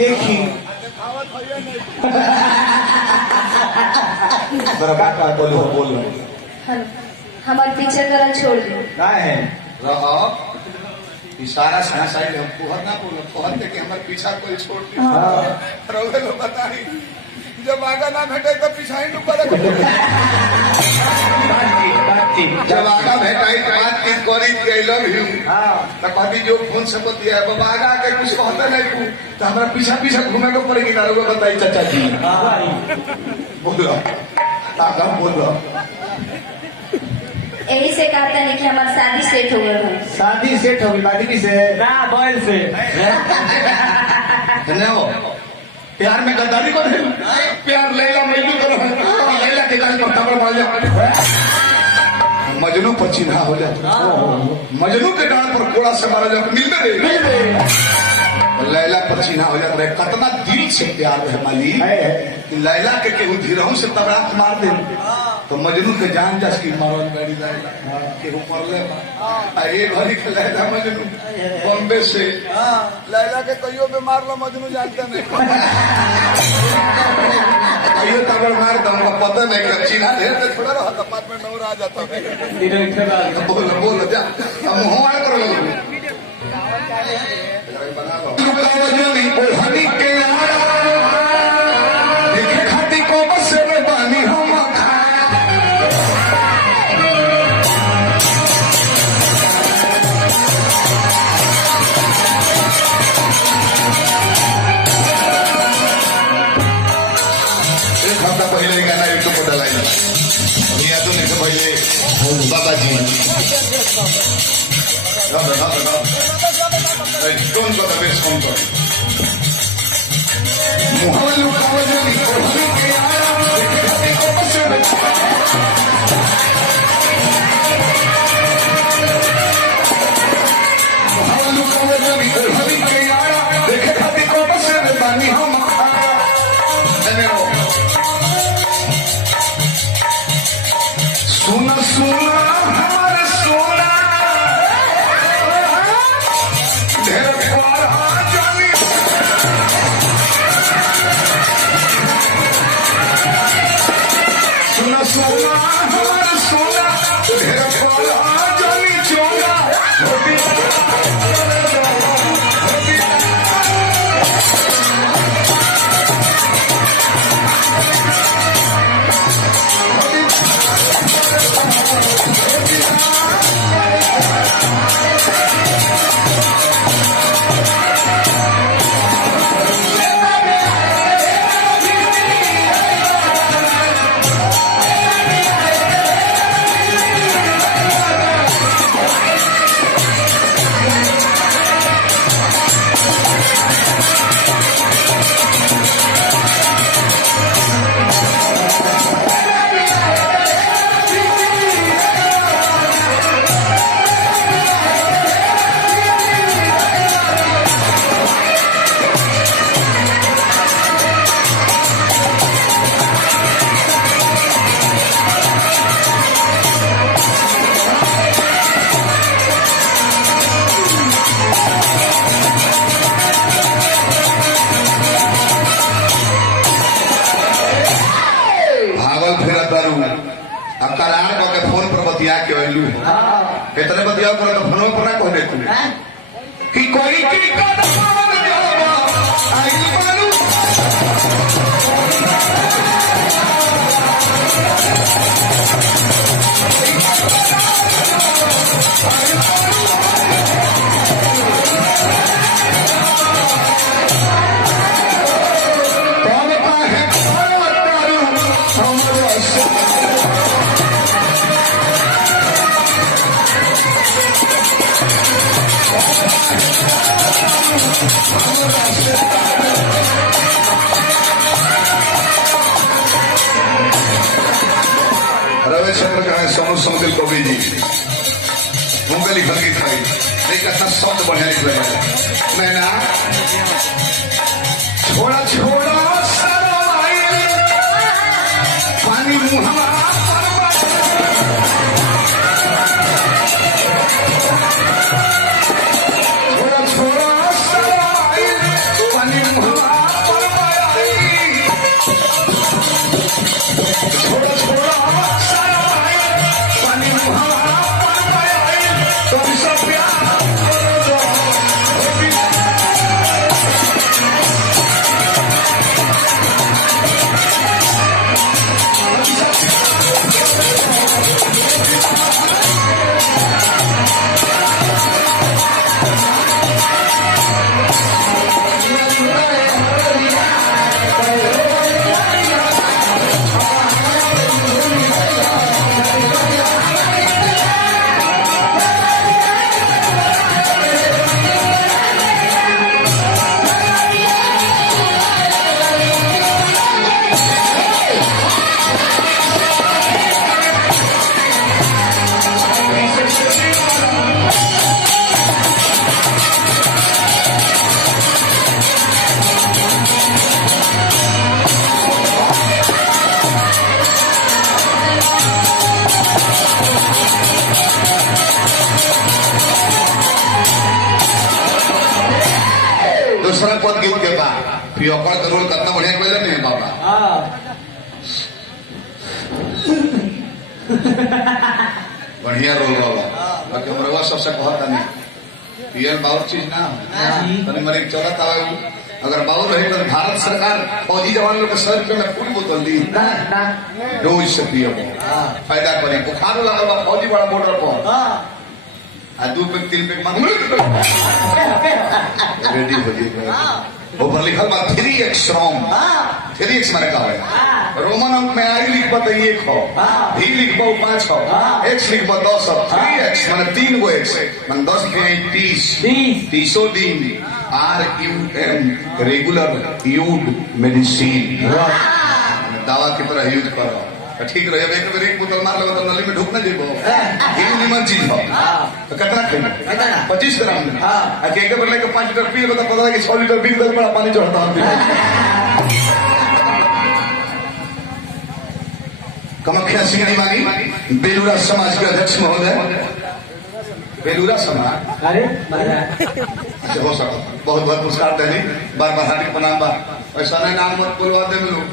देखी बराबर बोलो बोलो हमारे पीछे जरा छोड़ दो का है रहो इशारा से साइड हम कोहर ना बोलो कोहर के हमारे पीछा कोई छोड़ दिया रोवे लो बताई जब आगा ना भेटे तो पिछाई ऊपर जब आगा भेटाई तो बातचीत करी कि आई लव यू तो कभी जो फोन से बतिया है बाबा आगा के कुछ कहते नहीं तो हमारा पीछा पीछा घूमे को पड़ेगी ना रोवे बताई चाचा जी बोलो आगा बोलो यही से कहता है कि हमारी शादी सेट हो गई शादी सेट होगी बाकी से ना बैल से प्यार में गद्दारी को प्यार लैला मजनू करो लैला के गाल पर थप्पड़ मार जाए मजनू पर चिन्हा हो जाता मजनू के डाल पर कोड़ा से मारा जाए मिल में लैला पर चिन्हा हो जाता है कितना दिल से प्यार है मालिक लैला के केहू धीरहू से तबरात मार दे तो मजनू के जान जा की मारल गाड़ी लैला केहू मरले ये भरी के लैला मजनू बॉम्बे से लैला के कहियो पे मार लो मजनू जानते नहीं कहियो तबड़ मार दूंगा पता नहीं कि चिन्हा ढेर से थोड़ा रहा तमात में नौर आ जाता है बोलो बोलो जा हम हुआ करो बना लो हनी के देखे खाती को बस में पानी हम पहले गाना यूट्यूब पर डाला यादों ने पहले बाबा जी कौन सा बेस कौन सा सोना सोना हमारे सोना ढेर प्यार जानी सोना सोना हमारे सोना ढेर प्यार जानी चोगा करार के फोन पर बतिया के अलू कितने बतिया कर तो फोन पर ना कहने तू कि कोई की कदम जावा आई बालू रविशंकर का है समूह समदिल कवि जी उनका लिखल गीत है एक अच्छा शब्द बढ़िया लिख रहे हैं मैना छोड़ा छोड़ा पानी मुहम्मद छोड़ा छोड़ा पानी मुहम्मद दूसरा पद गीत के बाद पियोकर का रोल करना बढ़िया कोई नहीं बाबा बढ़िया रोल बाबा बाकी हमारे सबसे कहता नहीं पियल बहुत चीज ना तने मरे चलत आवे अगर बाबू रहे तो भारत सरकार फौजी जवान लोग के 100 रुपये में फूल बोतल दी रोज से पियो फायदा करी बुखार लगा बा फौजी बड़ा बॉर्डर पर आ 2 पैक 3 पैक मांग रेडी हो जाए ऊपर लिखल बा 3x रोम 3x माने का है रोमन अंक में आई लिख बा 1 हो भी लिख बा 5 हो x लिख बा 10 हो 3x माने 3 गो x माने 10 के 30 दिन RUM रेगुलर यूज मेडिसिन दवा की तरह यूज करो ठीक रहे एक बार एक बोतल मार लो तो नली में ढुक ना जेबो ये निमन चीज हो तो कितना खाइए 25 ग्राम में एक बार लेके 5 लीटर पी लो तो पता है कि 6 लीटर पी तो बड़ा पानी चढ़ता है कामाख्या सिंह मानी बेलूरा समाज के अध्यक्ष महोदय बेलूरा समाज अरे अच्छा हो सकता बहुत बहुत पुरस्कार देनी बार बार हार्दिक प्रणाम बा ऐसा नहीं नाम मत बोलवा दे लोग